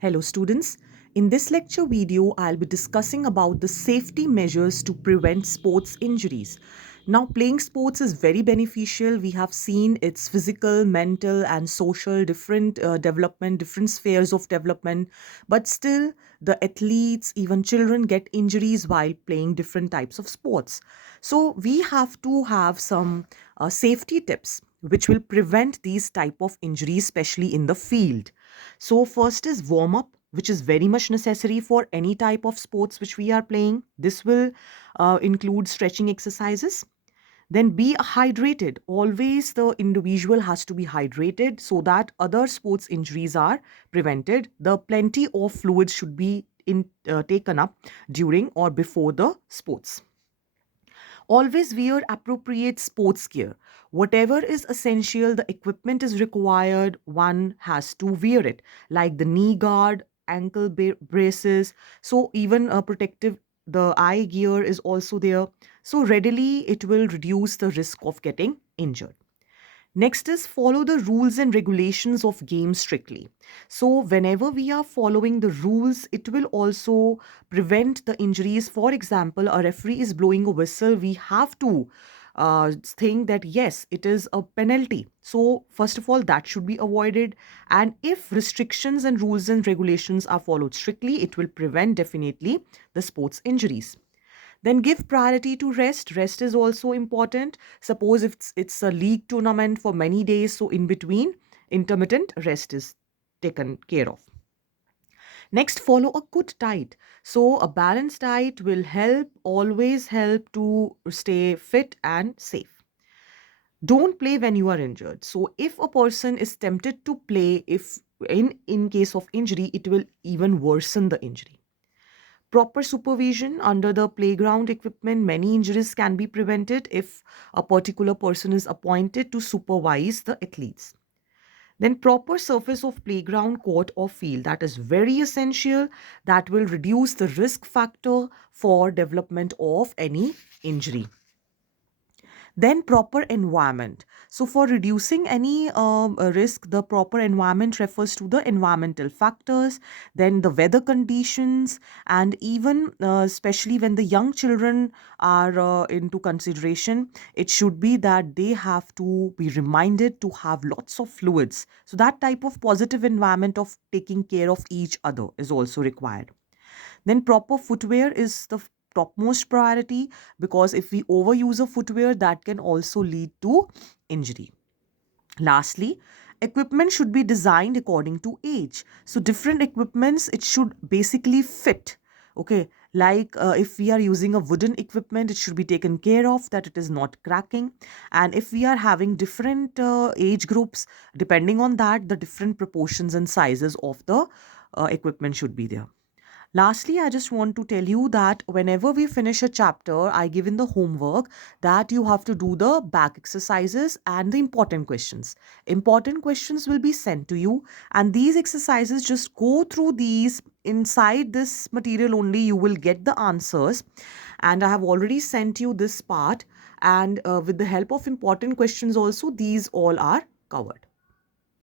Hello students. In this lecture video, I'll be discussing about the safety measures to prevent sports injuries. Now, playing sports is very beneficial. We have seen its physical, mental, and social different development, different spheres of development. But still, the athletes, even children, get injuries while playing different types of sports. So we have to have some safety tips which will prevent these type of injuries, especially in the field. So first is warm up, which is very much necessary for any type of sports which we are playing. This will include stretching exercises. Then be hydrated. Always the individual has to be hydrated so that other sports injuries are prevented. The plenty of fluids should be taken up during or before the sports. Always wear appropriate sports gear. Whatever is essential, the equipment is required, one has to wear it, like the knee guard, ankle braces. So, even a protective, the eye gear is also there. So, readily it will reduce the risk of getting injured. Next is follow the rules and regulations of game strictly. So, whenever we are following the rules, it will also prevent the injuries. For example, a referee is blowing a whistle, we have to think that yes, it is a penalty. So, first of all, that should be avoided. And if restrictions and rules and regulations are followed strictly, it will prevent definitely the sports injuries. Then give priority to rest. Rest is also important. Suppose if it's a league tournament for many days, so in between, intermittent rest is taken care of. Next, follow a good diet. So a balanced diet will help, always help to stay fit and safe. Don't play when you are injured. So if a person is tempted to play, if in case of injury, it will even worsen the injury. Proper supervision under the playground equipment, many injuries can be prevented if a particular person is appointed to supervise the athletes. Then proper surface of playground, court or field, that is very essential. That will reduce the risk factor for development of any injury. Then proper environment. So for reducing any risk, the proper environment refers to the environmental factors, then the weather conditions, and even especially when the young children are into consideration, it should be that they have to be reminded to have lots of fluids. So that type of positive environment of taking care of each other is also required. Then proper footwear is the topmost priority, because if we overuse a footwear, that can also lead to injury. Lastly, equipment should be designed according to age. So different equipments, it should basically fit. Okay, like if we are using a wooden equipment, it should be taken care of that it is not cracking. And if we are having different age groups, depending on that, the different proportions and sizes of the equipment should be there. Lastly, I just want to tell you that whenever we finish a chapter, I give in the homework that you have to do the back exercises and the important questions. Important questions will be sent to you, and these exercises, just go through these. Inside this material only, you will get the answers. And I have already sent you this part, and with the help of important questions, also, these all are covered.